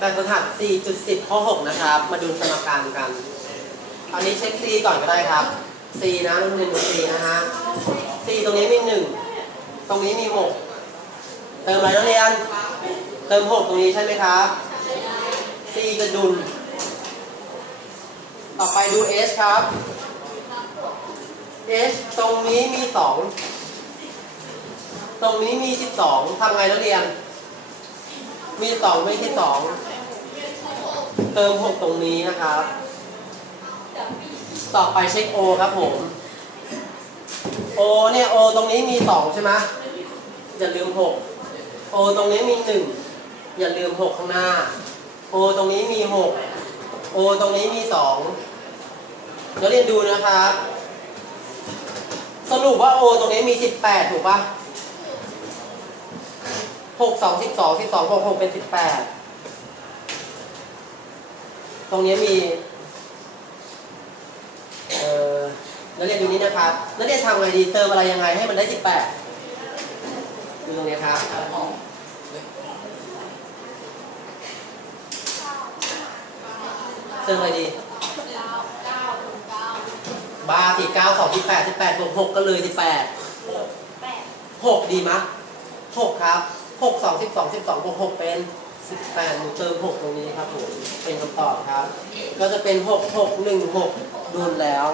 แบบฝึกหัด 4.10 ข้อ 6 นะครับ มาดูสมการกัน อันนี้เช็ค C ก่อนก็ได้ครับ C นะนักเรียน C นะฮะ C ตรงนี้มี 1 ตรงนี้มี 6 เติมอะไรนักเรียน เติม 6 ตรงนี้ใช่ไหมครับ C จะดุล ต่อไปดู H ครับ H ตรงนี้มี 2 ตรงนี้มี 12ทำไงนักเรียน มี2ไม่ใช่2เติม6ตรงนี้นะครับ ต่อไปเช็ค O ครับผม O เนี่ย O ตรงนี้มี2ใช่ไหมอย่าลืม6 O ตรงนี้มี1อย่าลืม6ข้างหน้า O ตรงนี้มี6 O ตรงนี้มี2แล้วเรียนดูนะครับ สรุปว่า O ตรงนี้มี18ถูกปะ 6 2 12 12 6 6เป็น18ตรงนี้มี เอ่อนักเรียนดูนี้นะครับนักเรียนทำไงดีเติมอะไรยังไงให้มันได้18ดูตรงนี้ครับเติมอะไรดีบาร์สี่เก้าสองสิบแปดสิบแปดบวกหกก็เลยสิบแปดหกดีมะหกครับ หกสองสิบสองสิบสองบวกหกเป็นสิบแปดหนูเติมหกตรงนี้ครับผมเป็นคำตอบครับ ก็จะเป็นหกหกหนึ่งหกดูนแล้ว